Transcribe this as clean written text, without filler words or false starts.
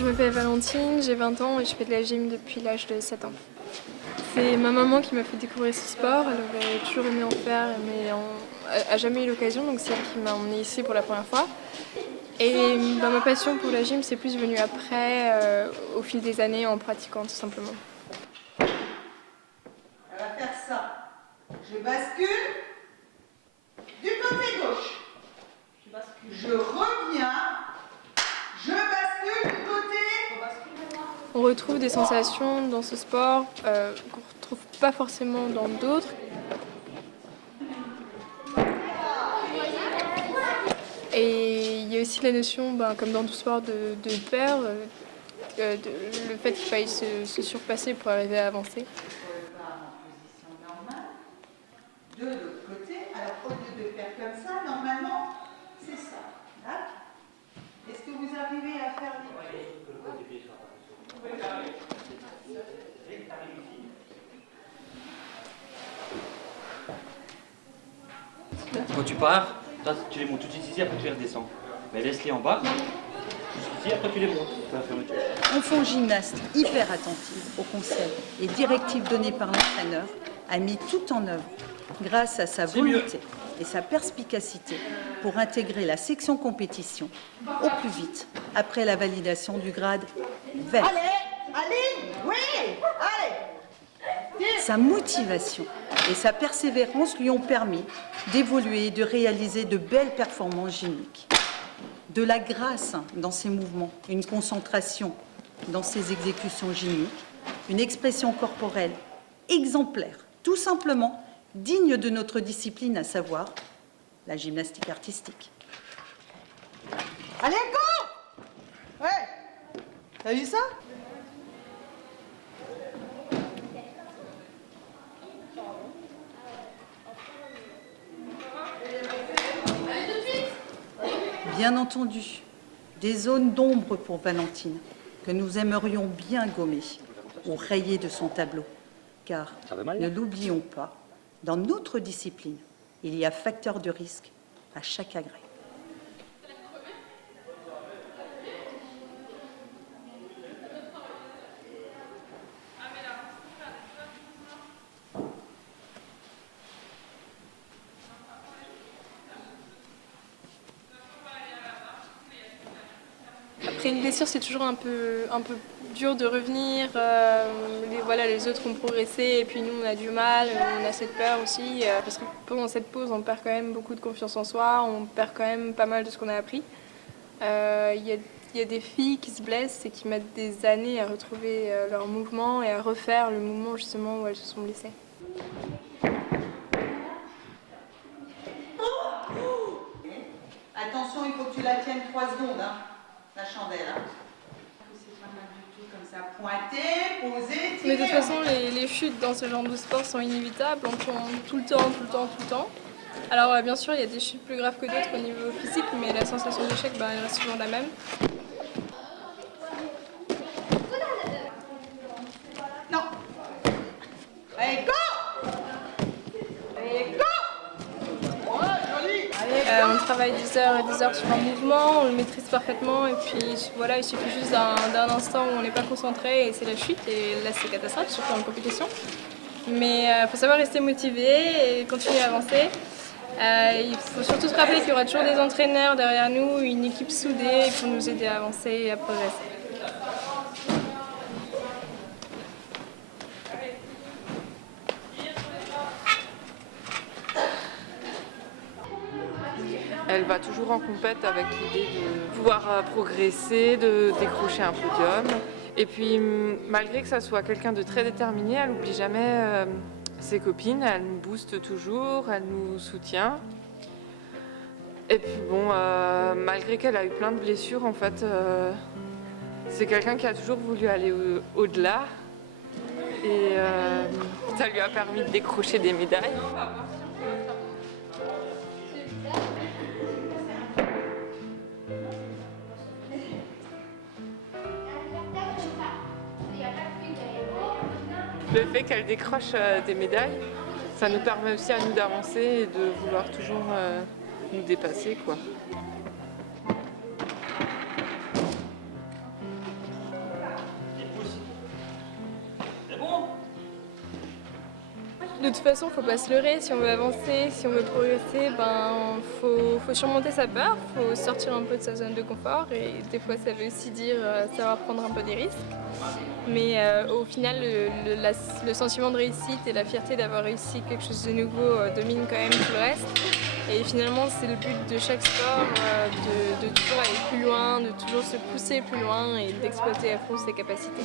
Je m'appelle Valentine, j'ai 20 ans et je fais de la gym depuis l'âge de 7 ans. C'est ma maman qui m'a fait découvrir ce sport, elle aurait toujours aimé en faire mais a jamais eu l'occasion, donc c'est elle qui m'a emmenée ici pour la première fois. Et ma passion pour la gym c'est plus venu après, au fil des années en pratiquant tout simplement. Elle va faire ça. Je bascule du côté gauche. Je reviens. Je bascule du côté. On retrouve des sensations dans ce sport qu'on ne retrouve pas forcément dans d'autres. Et il y a aussi la notion, comme dans tout sport, de peur, le fait qu'il faille se surpasser pour arriver à avancer. De l'autre côté, alors au lieu de faire comme ça, normalement, c'est ça. Là. Est-ce que vous arrivez à faire les Quand tu pars, toi, tu les montes tout de suite ici, après tu les redescends. Mais laisse-les en bas, ici, après tu les montes. Enfant gymnaste hyper attentif aux conseils et directives données par l'entraîneur, a mis tout en œuvre grâce à sa volonté et sa perspicacité pour intégrer la section compétition au plus vite après la validation du grade vert. Allez, oui, allez. Sa motivation et sa persévérance lui ont permis d'évoluer et de réaliser de belles performances gymniques. De la grâce dans ses mouvements, une concentration dans ses exécutions gymniques, une expression corporelle exemplaire, tout simplement digne de notre discipline, à savoir la gymnastique artistique. Allez, go! Ouais! T'as vu ça? Bien entendu, des zones d'ombre pour Valentine que nous aimerions bien gommer ou rayer de son tableau. Car, ne l'oublions pas, dans notre discipline, il y a facteur de risque à chaque agrès. Après une blessure, c'est toujours un peu dur de revenir. Les autres ont progressé et puis nous, on a du mal, on a cette peur aussi. Parce que pendant cette pause, on perd quand même beaucoup de confiance en soi, on perd quand même pas mal de ce qu'on a appris. Il y a des filles qui se blessent et qui mettent des années à retrouver leur mouvement et à refaire le mouvement justement où elles se sont blessées. Attention, il faut que tu la tiennes 3 secondes, hein, la chandelle. Hein. C'est pas mal du tout comme ça. Pointer, poser, tirer. Mais de toute façon, les chutes dans ce genre de sport sont inévitables. On tourne tout le temps. Alors bien sûr, il y a des chutes plus graves que d'autres au niveau physique, mais la sensation d'échec, elle reste souvent la même. Non. Allez, go! Allez, go! Ouais, joli! On travaille des heures et des heures sur un mouvement, on le maîtrise parfaitement et puis voilà, il suffit juste d'un instant où on n'est pas concentré et c'est la chute et là c'est catastrophe, surtout en compétition. Mais il faut savoir rester motivé et continuer à avancer. Il faut surtout se rappeler qu'il y aura toujours des entraîneurs derrière nous, une équipe soudée pour nous aider à avancer et à progresser. Elle va toujours en compète avec l'idée de pouvoir progresser, de décrocher un podium. Et puis, malgré que ça soit quelqu'un de très déterminé, elle n'oublie jamais ses copines, elle nous booste toujours, elle nous soutient. Et puis bon, malgré qu'elle a eu plein de blessures, en fait, c'est quelqu'un qui a toujours voulu aller au-delà. Et ça lui a permis de décrocher des médailles. Le fait qu'elle décroche des médailles, ça nous permet aussi à nous d'avancer et de vouloir toujours nous dépasser, quoi. De toute façon, faut pas se leurrer. Si on veut avancer, si on veut progresser, faut surmonter sa peur, faut sortir un peu de sa zone de confort. Et des fois, ça veut aussi dire savoir prendre un peu des risques. Mais au final, le sentiment de réussite et la fierté d'avoir réussi quelque chose de nouveau domine quand même tout le reste. Et finalement, c'est le but de chaque sport, de toujours aller plus loin, de toujours se pousser plus loin et d'exploiter à fond ses capacités.